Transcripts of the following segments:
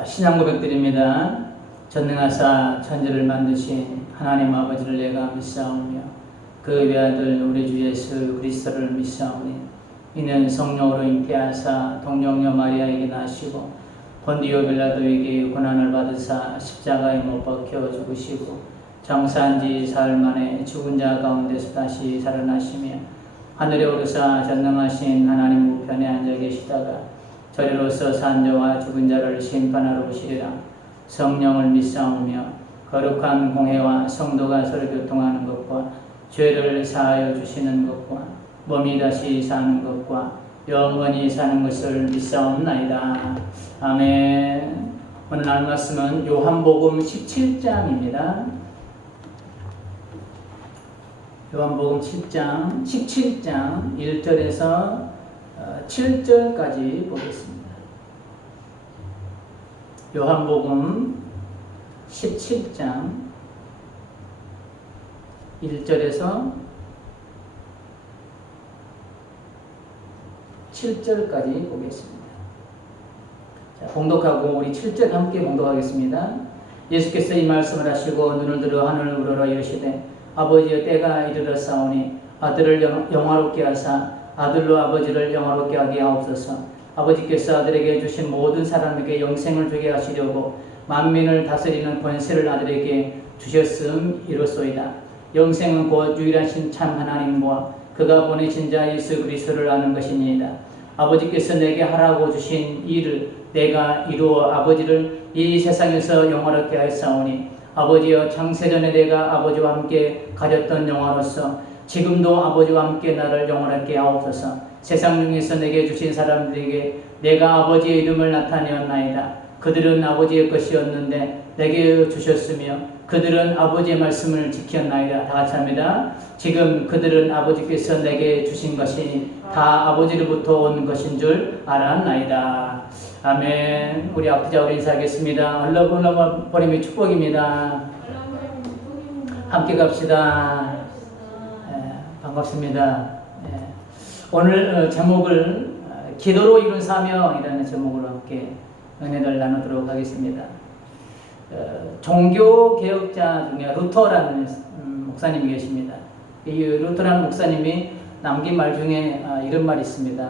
자, 신앙 고백드립니다. 전능하사 천지를 만드신 하나님 아버지를 내가 믿사오며 그 외아들 우리 주 예수 그리스도를 믿사오니 이는 성령으로 잉태하사 동정녀 마리아에게 나시고 본디오 빌라도에게 고난을 받으사 십자가에 못 박혀 죽으시고 장사한 지 사흘 만에 죽은 자 가운데서 다시 살아나시며 하늘에 오르사 전능하신 하나님 우편에 앉아 계시다가 저리로서 산 자와 죽은 자를 심판하러 오시리라. 성령을 믿사오며 거룩한 공회와 성도가 서로 교통하는 것과 죄를 사하여 주시는 것과 몸이 다시 사는 것과 영원히 사는 것을 믿사옵나이다. 아멘. 오늘 날 말씀은 요한복음 17장입니다. 요한복음 7장 17장 1절에서 7절까지 보겠습니다. 요한복음 17장 1절에서 7절까지 보겠습니다. 자, 봉독하고 우리 7절 함께 봉독하겠습니다. 예수께서 이 말씀을 하시고 눈을 들어 하늘을 우러러 이르시되 아버지여 때가 이르렀사오니 아들을 영화롭게 하사 아들로 아버지를 영화롭게 하게 하옵소서. 아버지께서 아들에게 주신 모든 사람에게 영생을 주게 하시려고 만민을 다스리는 권세를 아들에게 주셨음 이로소이다. 영생은 곧 유일하신 참 하나님과 그가 보내신 자 예수 그리스도를 아는 것이니이다. 아버지께서 내게 하라고 주신 일을 내가 이루어 아버지를 이 세상에서 영화롭게 하였사오니 아버지여 창세전에 내가 아버지와 함께 가졌던 영화로서 지금도 아버지와 함께 나를 영원하게 하옵소서. 세상 중에서 내게 주신 사람들에게 내가 아버지의 이름을 나타내었나이다. 그들은 아버지의 것이었는데 내게 주셨으며 그들은 아버지의 말씀을 지켰나이다. 다 같이 합니다. 지금 그들은 아버지께서 내게 주신 것이 다 아버지로부터 온 것인 줄 알았나이다. 아멘. 우리 앞뒤자 인사하겠습니다. 흘러버림이 축복입니다. 함께 갑시다. 반갑습니다. 오늘 제목을 기도로 이룬 사명이라는 제목으로 함께 은혜를 나누도록 하겠습니다. 종교개혁자 중에 루터라는 목사님이 계십니다. 이 루터라는 목사님이 남긴 말 중에 이런 말이 있습니다.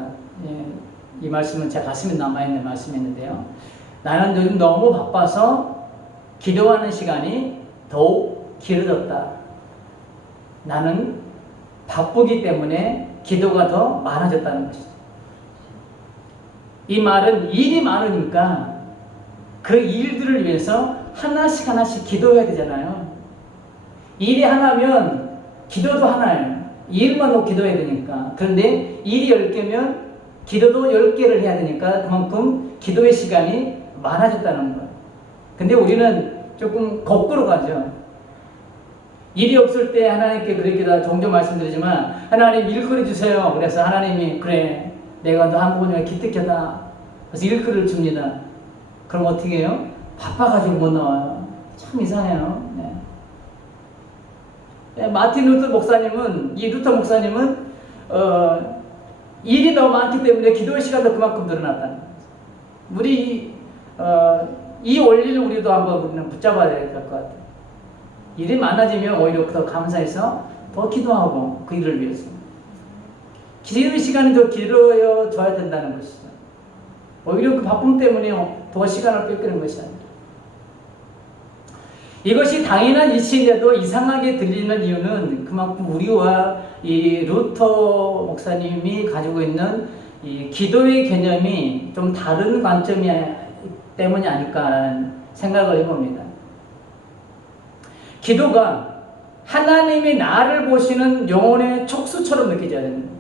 이 말씀은 제 가슴에 남아있는 말씀이었는데요. 나는 요즘 너무 바빠서 기도하는 시간이 더욱 길어졌다. 나는 바쁘기 때문에 기도가 더 많아졌다는 것이죠. 이 말은 일이 많으니까 그 일들을 위해서 하나씩 기도해야 되잖아요. 일이 하나면 기도도 하나예요. 일만 놓고 기도해야 되니까. 그런데 일이 10개면 기도도 10개를 해야 되니까 그만큼 기도의 시간이 많아졌다는 거예요. 근데 우리는 조금 거꾸로 가죠. 일이 없을 때 하나님께 그렇게 다 종종 말씀드리지만 하나님 일거리 주세요. 그래서 하나님이 그래 내가 너 한 번에 기특하다. 그래서 일거리를 줍니다. 그럼 어떻게 해요? 바빠가지고 못 나와요. 참 이상해요. 네. 마틴 루터 목사님은 일이 너무 많기 때문에 기도의 시간도 그만큼 늘어났다는 거예요. 우리 이 원리를 우리도 한번 우리는 붙잡아야 될 것 같아요. 일이 많아지면 오히려 더 감사해서 더 기도하고 그 일을 위해서 기도의 시간이 더 길어져야 된다는 것이죠. 오히려 그 바쁨 때문에 더 시간을 뺏기는 것이 아니라 이것이 당연한 이치인데도 이상하게 들리는 이유는 그만큼 우리와 이 루터 목사님이 가지고 있는 이 기도의 개념이 좀 다른 관점이 때문이 아닐까라는 생각을 해봅니다. 기도가 하나님이 나를 보시는 영혼의 촉수처럼 느껴져야 됩니다.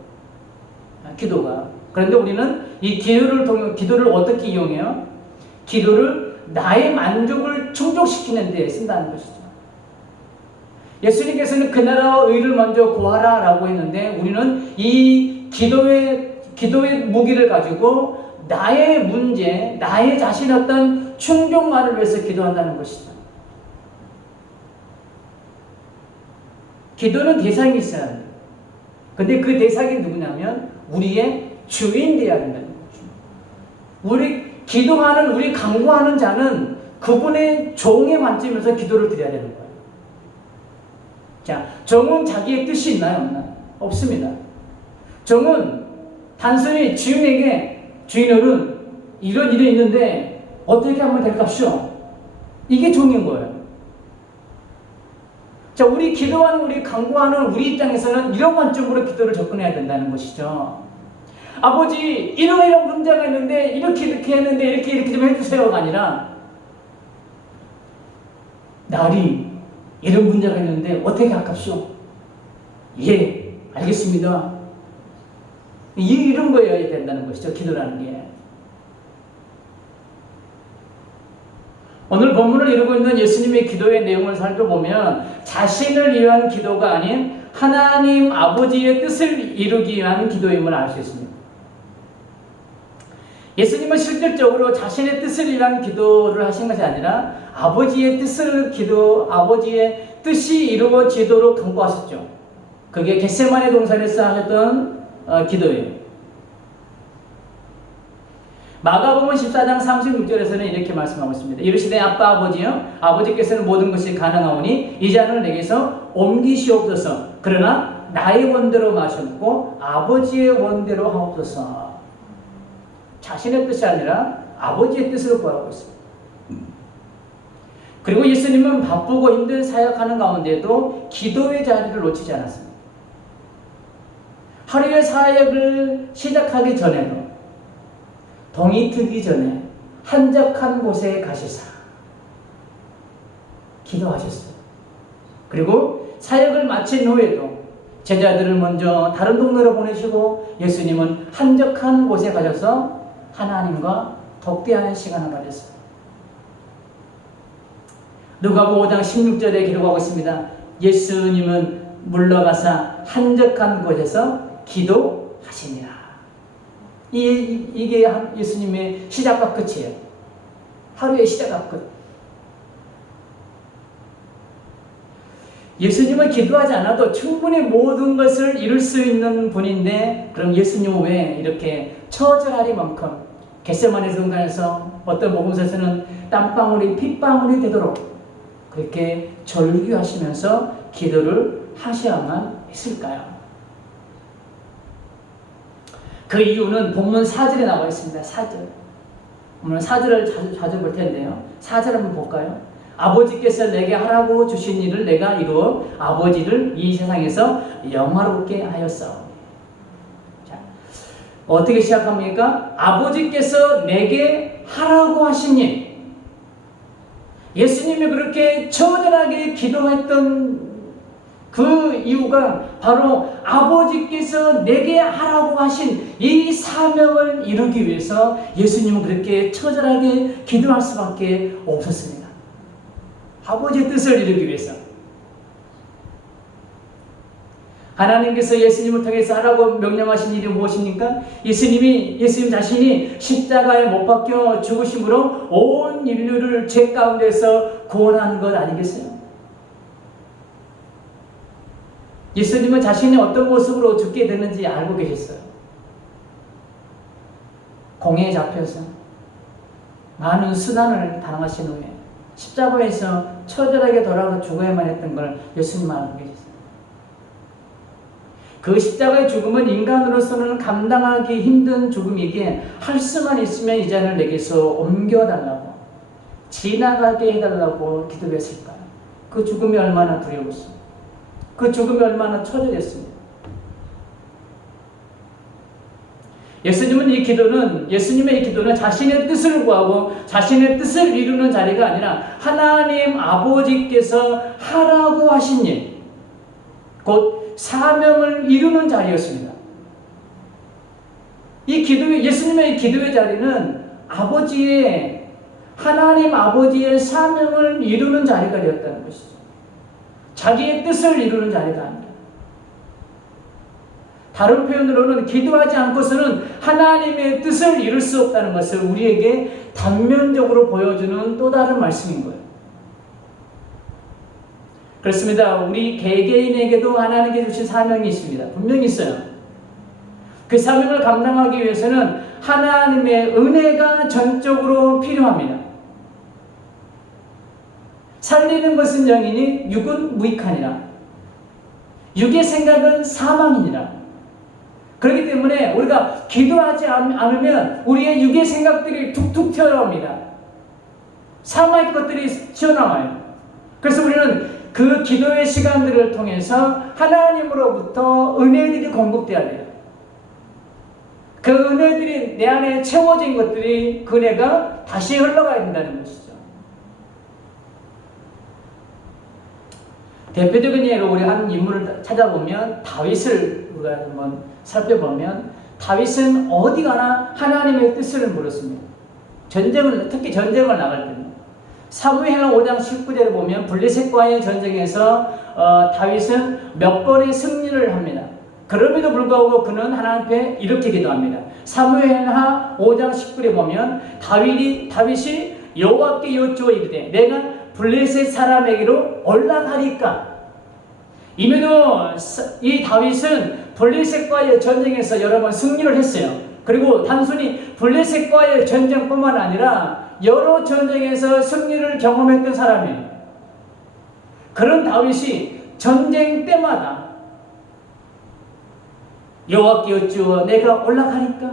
기도가. 그런데 우리는 이 기도를 어떻게 이용해요? 기도를 나의 만족을 충족시키는 데 쓴다는 것이죠. 예수님께서는 그 나라와 의를 먼저 구하라 라고 했는데 우리는 이 기도의 무기를 가지고 나의 문제, 나의 자신의 어떤 충족만을 위해서 기도한다는 것이죠. 기도는 대상이 있어야 돼요. 근데 그 대상이 누구냐면 우리의 주인 되어야 된다는 거죠. 우리 기도하는 우리 간구하는 자는 그분의 종의 관점에서 기도를 드려야 되는 거예요. 자, 종은 자기의 뜻이 있나요? 없나요? 없습니다. 종은 단순히 주인에게 주인어른 이런 일이 있는데 어떻게 하면 될까쇼? 이게 종인 거예요. 자, 우리 기도하는 우리 간구하는 우리 입장에서는 이런 관점으로 기도를 접근해야 된다는 것이죠. 아버지 이런 문제가 있는데 이렇게 했는데 이렇게 좀 해주세요가 아니라 날이 이런 문제가 있는데 어떻게 할까쇼? 예, 알겠습니다. 이런 거여야 된다는 것이죠. 기도라는 게. 오늘 본문을 이루고 있는 예수님의 기도의 내용을 살펴보면 자신을 위한 기도가 아닌 하나님 아버지의 뜻을 이루기 위한 기도임을 알 수 있습니다. 예수님은 실질적으로 자신의 뜻을 위한 기도를 하신 것이 아니라 아버지의 뜻이 이루어지도록 간구하셨죠. 그게 겟세마네 동산에서 하셨던 기도예요. 마가복음 14장 36절에서는 이렇게 말씀하고 있습니다. 이르시되 아빠 아버지여 아버지께서는 모든 것이 가능하오니 이 잔을 내게서 옮기시옵소서. 그러나 나의 원대로 마셨고 아버지의 원대로 하옵소서. 자신의 뜻이 아니라 아버지의 뜻으로 구하고 있습니다. 그리고 예수님은 바쁘고 힘든 사역하는 가운데도 기도의 자리를 놓치지 않았습니다. 하루의 사역을 시작하기 전에도 동이 트기 전에 한적한 곳에 가시사 기도하셨어요. 그리고 사역을 마친 후에도 제자들을 먼저 다른 동네로 보내시고 예수님은 한적한 곳에 가셔서 하나님과 독대하는 시간을 가졌어요. 누가복음 5장 16절에 기록하고 있습니다. 예수님은 물러가사 한적한 곳에서 기도하시니라. 이게 예수님의 시작과 끝이에요. 하루의 시작과 끝. 예수님은 기도하지 않아도 충분히 모든 것을 이룰 수 있는 분인데 그럼 예수님은 왜 이렇게 처절하리만큼 겟세마네 동산에서 어떤 복음서에서는 땀방울이 핏방울이 되도록 그렇게 절규하시면서 기도를 하셔야만 했을까요? 그 이유는 본문 4절에 나와 있습니다. 4절. 오늘 4절을 자주 볼 텐데요. 4절 한번 볼까요? 아버지께서 내게 하라고 주신 일을 내가 이루어 아버지를 이 세상에서 영화롭게 하였사오니. 자, 어떻게 시작합니까? 아버지께서 내게 하라고 하신 일. 예수님이 그렇게 처절하게 기도했던 그 이유가 바로 아버지께서 내게 하라고 하신 이 사명을 이루기 위해서 예수님은 그렇게 처절하게 기도할 수밖에 없었습니다. 아버지의 뜻을 이루기 위해서. 하나님께서 예수님을 통해서 하라고 명령하신 일이 무엇입니까? 예수님 자신이 십자가에 못 박혀 죽으심으로 온 인류를 죄 가운데서 구원한 것 아니겠어요? 예수님은 자신이 어떤 모습으로 죽게 되는지 알고 계셨어요. 공에 잡혀서 많은 수난을 당하신 후에 십자가에서 처절하게 돌아가 죽어야만 했던 걸 예수님 알고 계셨어요. 그 십자가의 죽음은 인간으로서는 감당하기 힘든 죽음이기에 할 수만 있으면 이 잔을 내게서 옮겨달라고 지나가게 해달라고 기도했을까요? 그 죽음이 얼마나 두려웠습니까? 그 죽음이 얼마나 처절했습니까? 예수님의 이 기도는 자신의 뜻을 구하고 자신의 뜻을 이루는 자리가 아니라 하나님 아버지께서 하라고 하신 일, 곧 사명을 이루는 자리였습니다. 예수님의 기도의 자리는 하나님 아버지의 사명을 이루는 자리가 되었다는 것이죠. 자기의 뜻을 이루는 자리가 아닙니다. 다른 표현으로는 기도하지 않고서는 하나님의 뜻을 이룰 수 없다는 것을 우리에게 단면적으로 보여주는 또 다른 말씀인 거예요. 그렇습니다. 우리 개개인에게도 하나님께 주신 사명이 있습니다. 분명히 있어요. 그 사명을 감당하기 위해서는 하나님의 은혜가 전적으로 필요합니다. 살리는 것은 영이니 육은 무익하니라. 육의 생각은 사망이니라. 그렇기 때문에 우리가 기도하지 않으면 우리의 육의 생각들이 툭툭 튀어나옵니다. 사망의 것들이 튀어나와요. 그래서 우리는 그 기도의 시간들을 통해서 하나님으로부터 은혜들이 공급돼야 돼요. 그 은혜들이 내 안에 채워진 것들이 그 은혜가 다시 흘러가야 된다는 것이죠. 대표적인 예로 우리 한 인물을 찾아보면 다윗을 우리가 한번 살펴보면 다윗은 어디 가나 하나님의 뜻을 물었습니다. 특히 전쟁을 나갈 때는 사무엘하 5장 19절을 보면 블레셋과의 전쟁에서 다윗은 몇 번의 승리를 합니다. 그럼에도 불구하고 그는 하나님 앞에 이렇게 기도합니다. 사무엘하 5장 19절에 보면 다윗이 여호와께 여쭈어 이르되 내가 블레셋 사람에게로 올라가리까. 이면은 이 다윗은 블레셋과의 전쟁에서 여러 번 승리를 했어요. 그리고 단순히 블레셋과의 전쟁뿐만 아니라 여러 전쟁에서 승리를 경험했던 사람이에요. 그런 다윗이 전쟁 때마다 여호와께 여쭈어 내가 올라가니까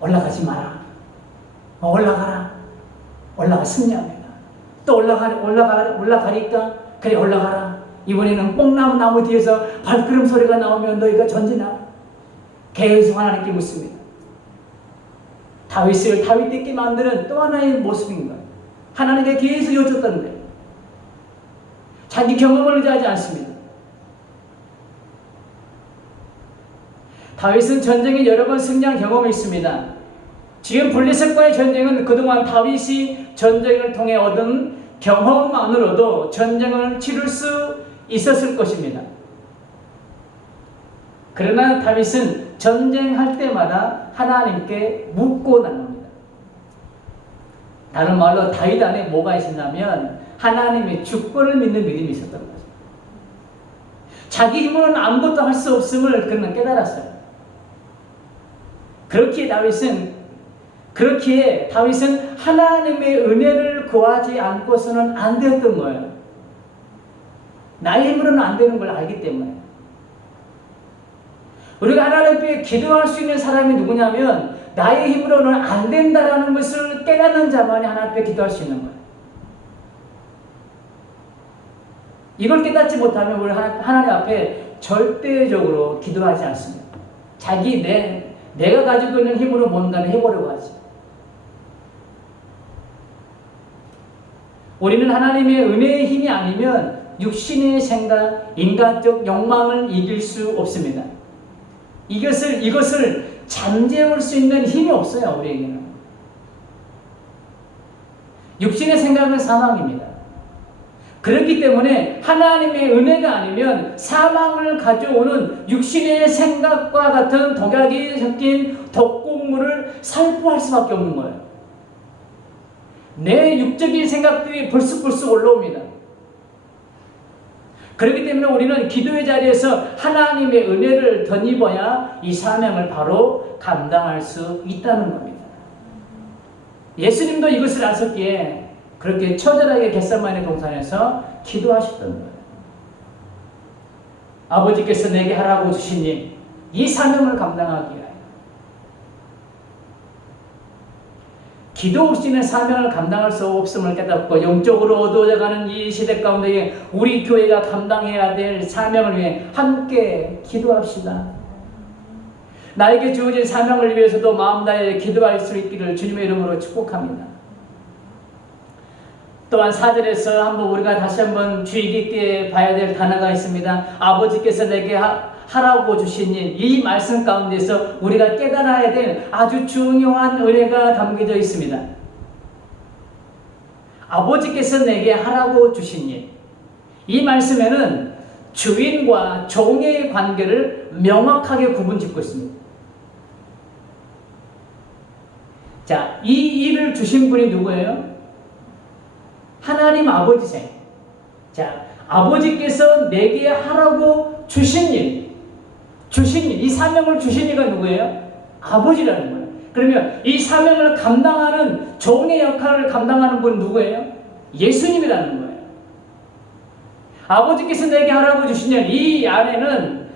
올라가지 마라. 올라가라. 올라가 승리합니다. 또 올라가니까 그래 올라가라. 이번에는 뽕나무 뒤에서 발걸음 소리가 나오면 너희가 전진하라. 계속 하나님께 묻습니다. 다윗을 다윗되게 만드는 또 하나의 모습인 거예요. 하나님께 계속 여쭙던 거예요. 자기 경험을 의지하지 않습니다. 다윗은 전쟁에 여러 번 승리한 경험이 있습니다. 지금 블레셋과의 전쟁은 그동안 다윗이 전쟁을 통해 얻은 경험만으로도 전쟁을 치를 수 있었을 것입니다. 그러나 다윗은 전쟁할 때마다 하나님께 묻고 나눕니다. 다른 말로 다윗 안에 뭐가 있었냐면 하나님의 주권을 믿는 믿음이 있었던 거죠. 자기 힘으로는 아무것도 할 수 없음을 그는 깨달았어요. 그렇기에 다윗은 하나님의 은혜를 구하지 않고서는 안 되었던 거예요. 나의 힘으로는 안 되는 걸 알기 때문에. 우리가 하나님 앞에 기도할 수 있는 사람이 누구냐면 나의 힘으로는 안 된다라는 것을 깨닫는 자만이 하나님 앞에 기도할 수 있는 거예요. 이걸 깨닫지 못하면 우리 하나님 앞에 절대적으로 기도하지 않습니다. 내가 가지고 있는 힘으로 뭔가를 해보려고 하지. 우리는 하나님의 은혜의 힘이 아니면 육신의 생각, 인간적 욕망을 이길 수 없습니다. 이것을 잠재울 수 있는 힘이 없어요, 우리에게는. 육신의 생각은 사망입니다. 그렇기 때문에 하나님의 은혜가 아니면 사망을 가져오는 육신의 생각과 같은 독약이 섞인 독곡물을 살포할 수밖에 없는 거예요. 내 육적인 생각들이 불쑥불쑥 올라옵니다. 그렇기 때문에 우리는 기도의 자리에서 하나님의 은혜를 덧입어야 이 사명을 바로 감당할 수 있다는 겁니다. 예수님도 이것을 아셨기에 그렇게 처절하게 겟세마네 동산에서 기도하셨던 거예요. 아버지께서 내게 하라고 주신 이 사명을 감당하기 위하여 기도 없이는 사명을 감당할 수 없음을 깨닫고 영적으로 어두워져가는 이 시대 가운데 우리 교회가 감당해야 될 사명을 위해 함께 기도합시다. 나에게 주어진 사명을 위해서도 마음 다해 기도할 수 있기를 주님의 이름으로 축복합니다. 또한 4절에서 한번 우리가 다시 한번 주의 깊게 봐야 될 단어가 있습니다. 아버지께서 내게 하라고 주신 일, 이 말씀 가운데서 우리가 깨달아야 될 아주 중요한 은혜가 담겨져 있습니다. 아버지께서 내게 하라고 주신 일, 이 말씀에는 주인과 종의 관계를 명확하게 구분짓고 있습니다. 자, 이 일을 주신 분이 누구예요? 하나님 아버지세요. 자, 아버지께서 내게 하라고 주신 일, 주신 이 사명을 주신 이가 누구예요? 아버지라는 거예요. 그러면 이 사명을 감당하는 종의 역할을 감당하는 분은 누구예요? 예수님이라는 거예요. 아버지께서 내게 하라고 주시면 이 안에는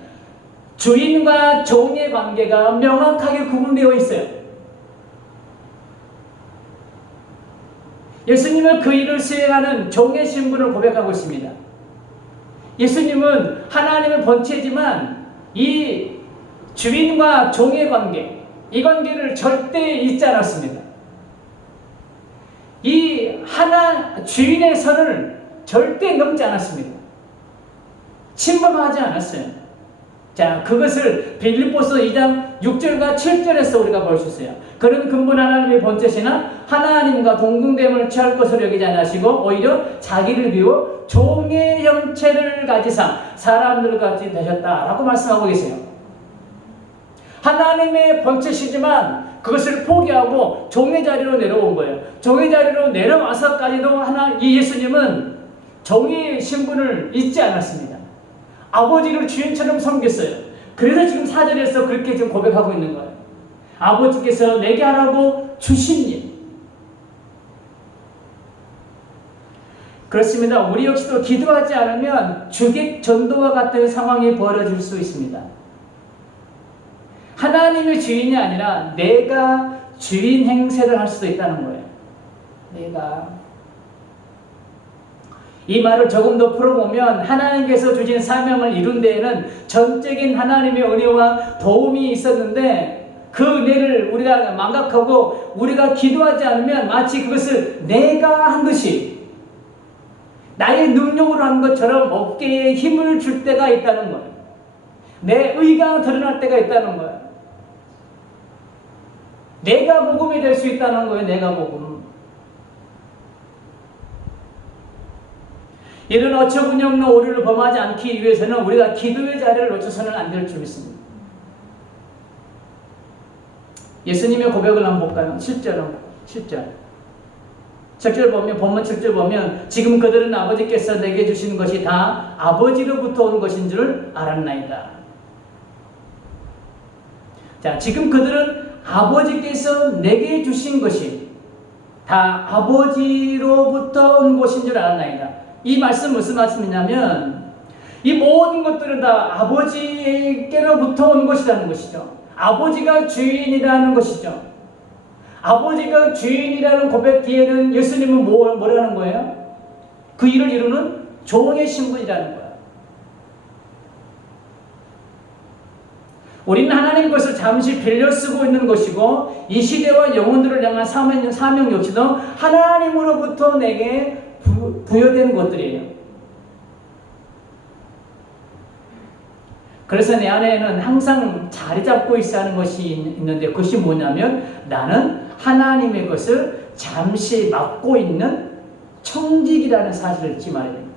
주인과 종의 관계가 명확하게 구분되어 있어요. 예수님은 그 일을 수행하는 종의 신분을 고백하고 있습니다. 예수님은 하나님의 본체지만 이 주인과 종의 관계, 이 관계를 절대 잊지 않았습니다. 이 주인의 선을 절대 넘지 않았습니다. 침범하지 않았어요. 자, 그것을 빌립보서 2장 6절과 7절에서 우리가 볼 수 있어요. 그런 근본 하나님의 본체시나 하나님과 동등됨을 취할 것으로 여기지 않으시고 오히려 자기를 비워 종의 형체를 가지사 사람들과 같이 되셨다라고 말씀하고 계세요. 하나님의 본체시지만 그것을 포기하고 종의 자리로 내려온 거예요. 종의 자리로 내려와서까지도 이 예수님은 종의 신분을 잊지 않았습니다. 아버지를 주인처럼 섬겼어요. 그래서 지금 4절에서 그렇게 지금 고백하고 있는 거예요. 아버지께서 내게 하라고 주신 일. 그렇습니다. 우리 역시도 기도하지 않으면 주객 전도와 같은 상황이 벌어질 수 있습니다. 하나님의 주인이 아니라 내가 주인 행세를 할 수도 있다는 거예요. 내가. 이 말을 조금 더 풀어보면 하나님께서 주신 사명을 이룬 데에는 전적인 하나님의 은혜와 도움이 있었는데 그 은혜를 우리가 망각하고 우리가 기도하지 않으면 마치 그것을 내가 한 것이 나의 능력으로 한 것처럼 어깨에 힘을 줄 때가 있다는 거예요. 내 의가 드러날 때가 있다는 거예요. 내가 복음이 될 수 있다는 거예요. 내가 복음. 이런 어처구니없는 오류를 범하지 않기 위해서는 우리가 기도의 자리를 놓쳐서는 안 될 줄 믿습니다. 예수님의 고백을 한번 볼까요? 7절. 7절 보면, 본문 7절 보면, 지금 그들은 아버지께서 내게 주신 것이 다 아버지로부터 온 것인 줄 알았나이다. 자, 지금 그들은 아버지께서 내게 주신 것이 다 아버지로부터 온 것인 줄 알았나이다. 이 말씀 무슨 말씀이냐면 이 모든 것들은 다 아버지께로부터 온 것이라는 것이죠. 아버지가 주인이라는 것이죠. 아버지가 주인이라는 고백 뒤에는 예수님은 뭐라는 거예요? 그 일을 이루는 종의 신분이라는 거예요. 우리는 하나님 것을 잠시 빌려 쓰고 있는 것이고 이 시대와 영혼들을 향한 사명 역시도 하나님으로부터 내게 부여된 것들이에요. 그래서 내 안에는 항상 자리 잡고 있어야 하는 것이 있는데 그것이 뭐냐면 나는 하나님의 것을 잠시 맡고 있는 청직이라는 사실을 잊지 말아야 됩니다.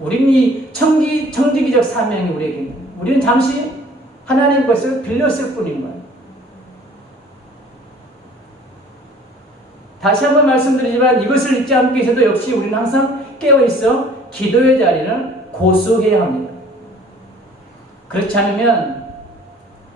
우리는 이 청지기적 사명이 우리에게 있는 거예요. 우리는 잠시 하나님의 것을 빌렸을 뿐인 거예요. 다시 한번 말씀드리지만 이것을 잊지 않기 위해서도 역시 우리는 항상 깨어있어 기도의 자리를 고수해야 합니다. 그렇지 않으면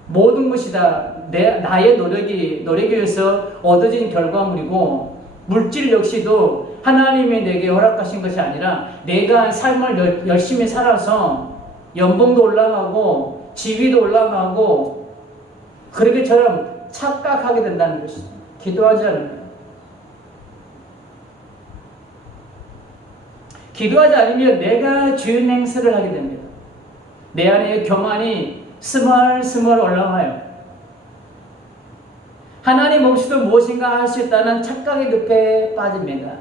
모든 것이 다 나의 노력에 의해서 얻어진 결과물이고 물질 역시도 하나님이 내게 허락하신 것이 아니라 내가 삶을 열심히 살아서 연봉도 올라가고 지위도 올라가고 그렇게처럼 착각하게 된다는 것이죠. 기도하지 않으면. 기도하지 않으면 내가 주인 행세를 하게 됩니다. 내 안에 교만이 스멀스멀 올라와요. 하나님 없이도 무엇인가 할 수 있다는 착각의 늪에 빠집니다.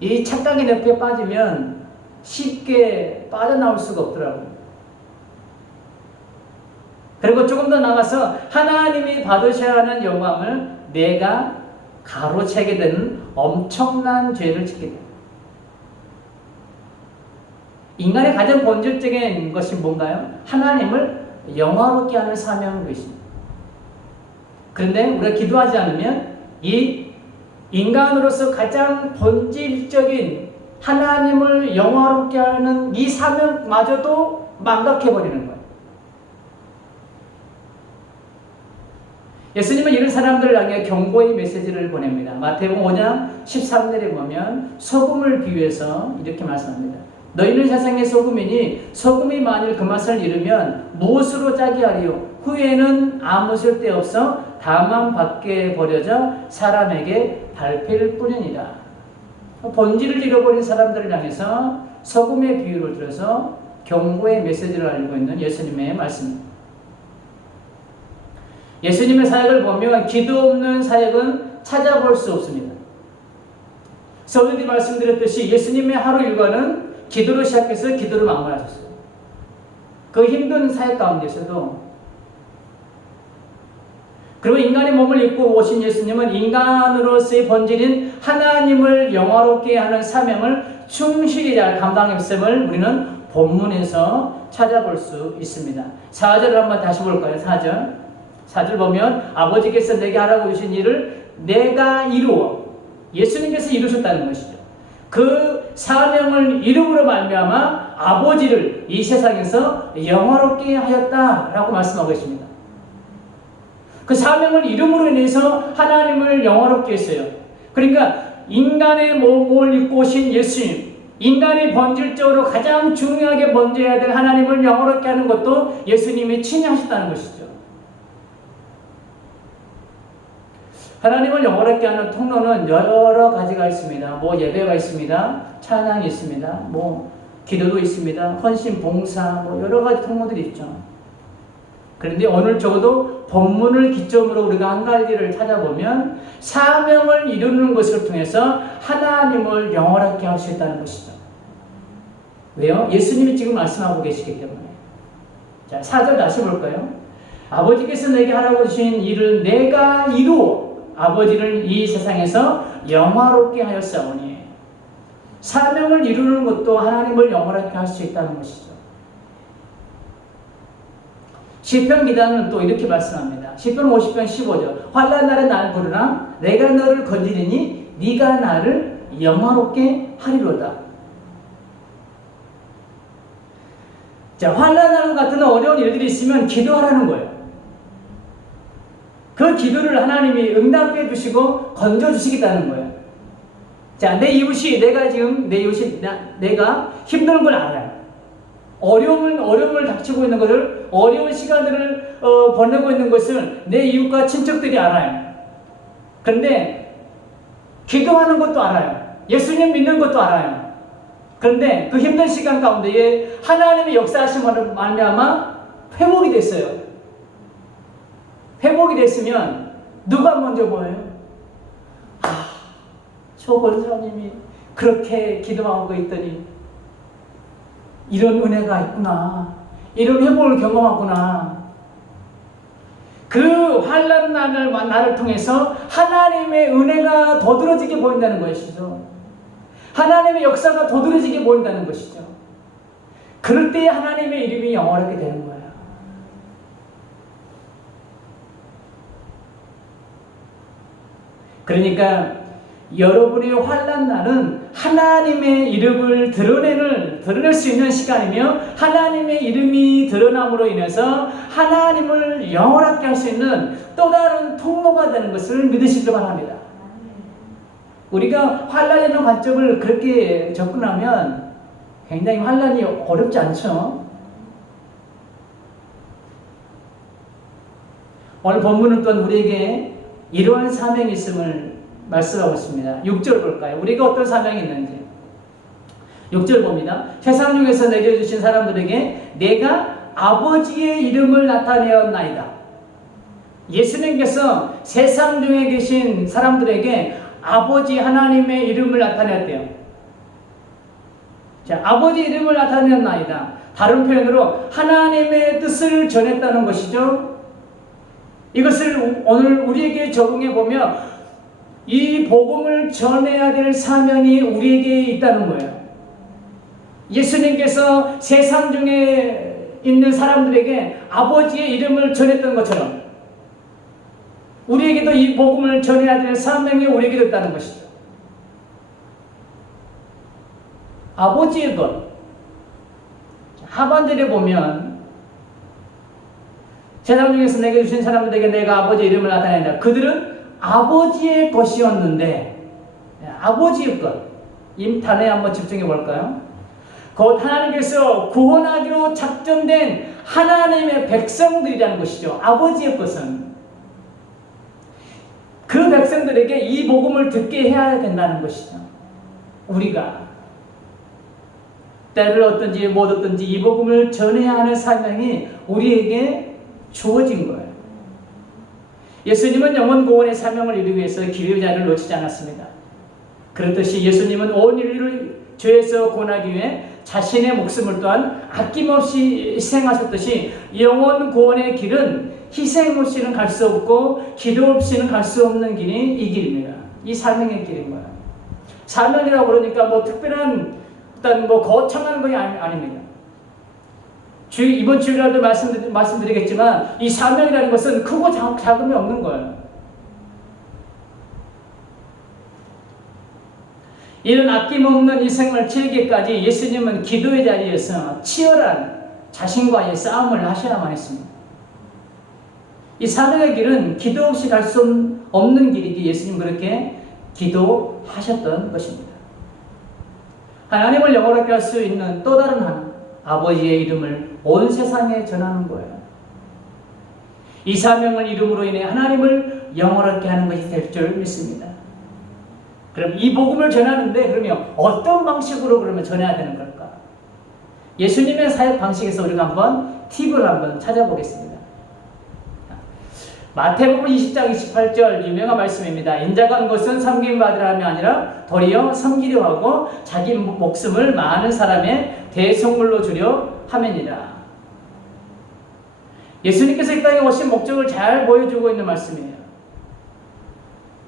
이 착각의 늪에 빠지면 쉽게 빠져나올 수가 없더라고요. 그리고 조금 더 나가서 하나님이 받으셔야 하는 영광을 내가 가로채게 되는 엄청난 죄를 짓게 됩니다. 인간의 가장 본질적인 것이 뭔가요? 하나님을 영화롭게 하는 사명인 것입니다. 그런데 우리가 기도하지 않으면 이 인간으로서 가장 본질적인 하나님을 영화롭게 하는 이 사명마저도 망각해버리는 거예요. 예수님은 이런 사람들을 향해 경고의 메시지를 보냅니다. 마태복음 5장 13절에 보면 소금을 비유해서 이렇게 말씀합니다. 너희는 세상의 소금이니 소금이 만일 그 맛을 잃으면 무엇으로 짜게 하리요? 후에는 아무 쓸데없어 다만 밖에 버려져 사람에게 밟힐 뿐이니라. 본질을 잃어버린 사람들을 향해서 소금의 비유를 들어서 경고의 메시지를 알고 있는 예수님의 말씀입니다. 예수님의 사역을 보면 기도 없는 사역은 찾아볼 수 없습니다. 서두에 말씀드렸듯이 예수님의 하루 일과는 기도로 시작해서 기도로 마무리하셨어요. 그 힘든 사역 가운데서도. 그리고 인간의 몸을 입고 오신 예수님은 인간으로서의 본질인 하나님을 영화롭게 하는 사명을 충실히 잘 감당했음을 우리는 본문에서 찾아볼 수 있습니다. 4절을 한번 다시 볼까요? 4절 보면 아버지께서 내게 하라고 주신 일을 내가 이루어, 예수님께서 이루셨다는 것이죠. 그 사명을 이루므로 말미암아 아버지를 이 세상에서 영화롭게 하였다라고 말씀하고 있습니다. 그 사명을 이루므로 인해서 하나님을 영화롭게 했어요. 그러니까 인간의 몸을 입고 오신 예수님, 인간이 본질적으로 가장 중요하게 번져야 될 하나님을 영화롭게 하는 것도 예수님이 친히 하셨다는 것이죠. 하나님을 영화롭게 하는 통로는 여러 가지가 있습니다. 뭐 예배가 있습니다. 찬양이 있습니다. 뭐 기도도 있습니다. 헌신, 봉사, 뭐 여러 가지 통로들이 있죠. 그런데 오늘 적어도 본문을 기점으로 우리가 한 가지를 찾아보면 사명을 이루는 것을 통해서 하나님을 영화롭게 할 수 있다는 것이죠. 왜요? 예수님이 지금 말씀하고 계시기 때문에. 자, 4절 다시 볼까요? 아버지께서 내게 하라고 주신 일을 내가 이루어 아버지를 이 세상에서 영화롭게 하였사오니. 사명을 이루는 것도 하나님을 영화롭게 할 수 있다는 것이죠. 시편 기자는 또 이렇게 말씀합니다. 시편 50편 15절 환난 날에 나를 부르나 내가 너를 건지리니 네가 나를 영화롭게 하리로다. 자, 환난 같은 어려운 일들이 있으면 기도하라는 거예요. 그 기도를 하나님이 응답해 주시고 건져 주시겠다는 거예요. 자, 내 이웃이 내가 힘든 걸 알아요. 어려움을 닥치고 있는 것을, 어려운 시간들을 보내고 있는 것을 내 이웃과 친척들이 알아요. 그런데 기도하는 것도 알아요. 예수님 믿는 것도 알아요. 그런데 그 힘든 시간 가운데에 하나님의 역사하심으로 말미암아 회복이 됐어요. 회복이 됐으면 누가 먼저 보여요? 저 권사님이 그렇게 기도하고 있더니 이런 은혜가 있구나. 이런 회복을 경험하구나. 그 환난 나를 통해서 하나님의 은혜가 도드러지게 보인다는 것이죠. 하나님의 역사가 도드러지게 보인다는 것이죠. 그럴 때 하나님의 이름이 영화롭게 되는 거예요. 그러니까 여러분의 환난 날은 하나님의 이름을 드러낼 수 있는 시간이며 하나님의 이름이 드러남으로 인해서 하나님을 영원하게 할 수 있는 또 다른 통로가 되는 것을 믿으시기 바랍니다. 우리가 환난에 있는 관점을 그렇게 접근하면 굉장히 환난이 어렵지 않죠? 오늘 본문은 또한 우리에게 이러한 사명이 있음을 말씀하고 있습니다. 6절 볼까요? 우리가 어떤 사명이 있는지. 6절 봅니다. 세상 중에서 내게 주신 사람들에게 내가 아버지의 이름을 나타내었나이다. 예수님께서 세상 중에 계신 사람들에게 아버지 하나님의 이름을 나타내었대요. 자, 아버지 이름을 나타내었나이다. 다른 표현으로 하나님의 뜻을 전했다는 것이죠. 이것을 오늘 우리에게 적용해 보면 이 복음을 전해야 될 사명이 우리에게 있다는 거예요. 예수님께서 세상 중에 있는 사람들에게 아버지의 이름을 전했던 것처럼 우리에게도 이 복음을 전해야 될 사명이 우리에게 있다는 것이죠. 아버지의 것. 하반절에 보면 세상 중에서 내게 주신 사람들에게 내가 아버지의 이름을 나타낸다. 그들은 아버지의 것이었는데, 아버지의 것. 이 단어에 한번 집중해 볼까요? 곧 하나님께서 구원하기로 작정된 하나님의 백성들이라는 것이죠. 아버지의 것은. 그 백성들에게 이 복음을 듣게 해야 된다는 것이죠. 우리가 때를 얻든지 못 얻든지 이 복음을 전해야 하는 사명이 우리에게 주어진 거예요. 예수님은 영원 구원의 사명을 이루기 위해서 길의 자리를 놓치지 않았습니다. 그렇듯이 예수님은 온 인류를 죄에서 구원하기 위해 자신의 목숨을 또한 아낌없이 희생하셨듯이 영원 구원의 길은 희생 없이는 갈 수 없고 기도 없이는 갈 수 없는 길이 이 길입니다. 이 사명의 길인 거예요. 사명이라고 그러니까 뭐 특별한 어떤 뭐 거창한 것이 아닙니다. 이번 주일날도 말씀드리겠지만 이 사명이라는 것은 크고 작음이 없는 거예요. 이런 아낌없는 희생을 치르기까지 예수님은 기도의 자리에서 치열한 자신과의 싸움을 하셔야만 했습니다. 이 사명의 길은 기도 없이 갈 수 없는 길이기 예수님 그렇게 기도하셨던 것입니다. 하나님을 영원하게 할 수 있는 또 다른 하나님, 아버지의 이름을 온 세상에 전하는 거예요. 이 사명을 이름으로 인해 하나님을 영원하게 하는 것이 될 줄 믿습니다. 그럼 이 복음을 전하는데 그러면 어떤 방식으로 그러면 전해야 되는 걸까? 예수님의 사역 방식에서 우리가 한번 팁을 한번 찾아보겠습니다. 마태복음 20장 28절 유명한 말씀입니다. 인자가 온 것은 섬김받으려 함이 아니라 도리어 섬기려 하고 자기 목숨을 많은 사람의 대속물로 주려 함이니라. 예수님께서 이 땅에 오신 목적을 잘 보여주고 있는 말씀이에요.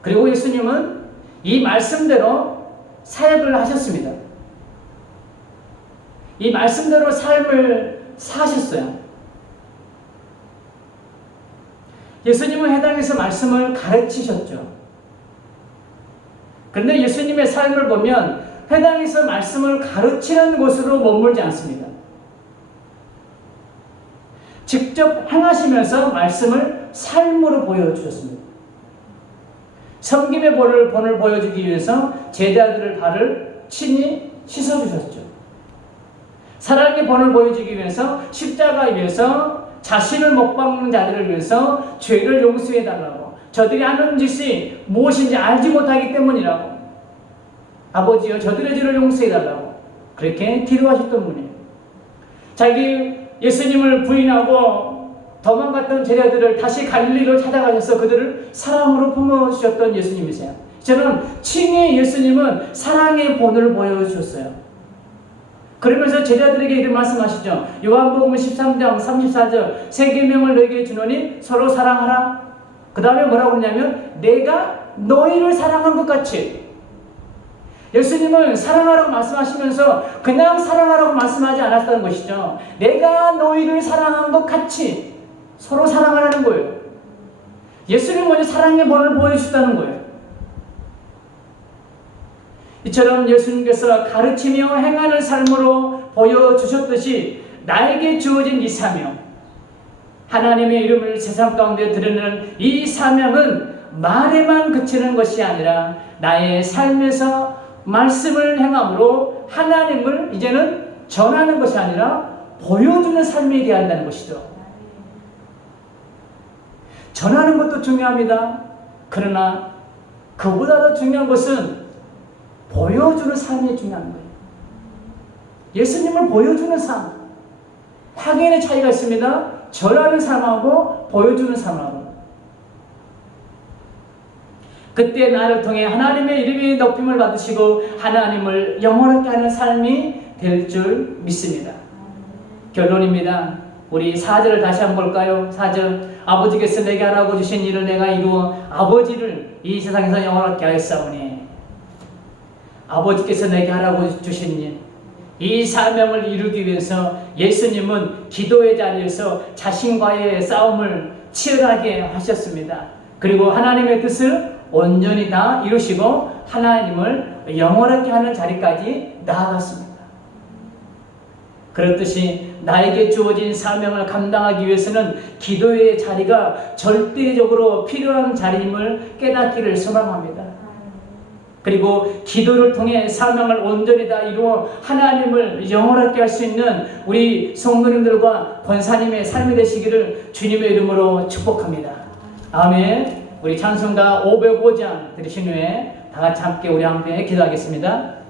그리고 예수님은 이 말씀대로 사역을 하셨습니다. 이 말씀대로 삶을 사셨어요. 예수님은 해당에서 말씀을 가르치셨죠. 그런데 예수님의 삶을 보면 해당에서 말씀을 가르치는 곳으로 머물지 않습니다. 직접 행하시면서 말씀을 삶으로 보여주셨습니다. 섬김의 본을 보여주기 위해서 제자들의 발을 친히 씻어주셨죠. 사랑의 본을 보여주기 위해서 십자가에 위해서 자신을 못 박는 자들을 위해서 죄를 용서해달라고, 저들이 하는 짓이 무엇인지 알지 못하기 때문이라고, 아버지여 저들의 죄를 용서해달라고 그렇게 기도하셨던 분이에요. 자기 예수님을 부인하고 도망갔던 제자들을 다시 갈릴리로 찾아가셔서 그들을 사랑으로 품어주셨던 예수님이세요. 저는 친히 예수님은 사랑의 본을 보여주셨어요. 그러면서 제자들에게 이런 말씀하시죠. 요한복음 13장 34절 새 계명을 너에게 주노니 서로 사랑하라. 그 다음에 뭐라고 했냐면 내가 너희를 사랑한 것 같이. 예수님은 사랑하라고 말씀하시면서 그냥 사랑하라고 말씀하지 않았다는 것이죠. 내가 너희를 사랑한 것 같이 서로 사랑하라는 거예요. 예수님 먼저 사랑의 본을 보여주셨다는 거예요. 이처럼 예수님께서 가르치며 행하는 삶으로 보여주셨듯이 나에게 주어진 이 사명, 하나님의 이름을 세상 가운데 드러내는 이 사명은 말에만 그치는 것이 아니라 나의 삶에서 말씀을 행함으로 하나님을 이제는 전하는 것이 아니라 보여주는 삶이 되어야 한다는 것이죠. 전하는 것도 중요합니다. 그러나 그보다 더 중요한 것은 보여주는 삶이 중요한 거예요. 예수님을 보여주는 삶. 확연의 차이가 있습니다. 전하는 삶하고 보여주는 삶하고. 그때 나를 통해 하나님의 이름이 높임을 받으시고 하나님을 영원하게 하는 삶이 될 줄 믿습니다. 결론입니다. 우리 4절을 다시 한번 볼까요? 4절 아버지께서 내게 하라고 주신 일을 내가 이루어 아버지를 이 세상에서 영원하게 하였사오니. 아버지께서 내게 하라고 주신 일, 이 사명을 이루기 위해서 예수님은 기도의 자리에서 자신과의 싸움을 치열하게 하셨습니다. 그리고 하나님의 뜻을 온전히 다 이루시고 하나님을 영원하게 하는 자리까지 나아갔습니다. 그렇듯이 나에게 주어진 사명을 감당하기 위해서는 기도의 자리가 절대적으로 필요한 자리임을 깨닫기를 소망합니다. 그리고 기도를 통해 사명을 온전히 다 이루어 하나님을 영원하게 할 수 있는 우리 성도님들과 권사님의 삶이 되시기를 주님의 이름으로 축복합니다. 아멘. 우리 찬송가 505장 들으신 후에 다 같이 함께 우리 함께 기도하겠습니다.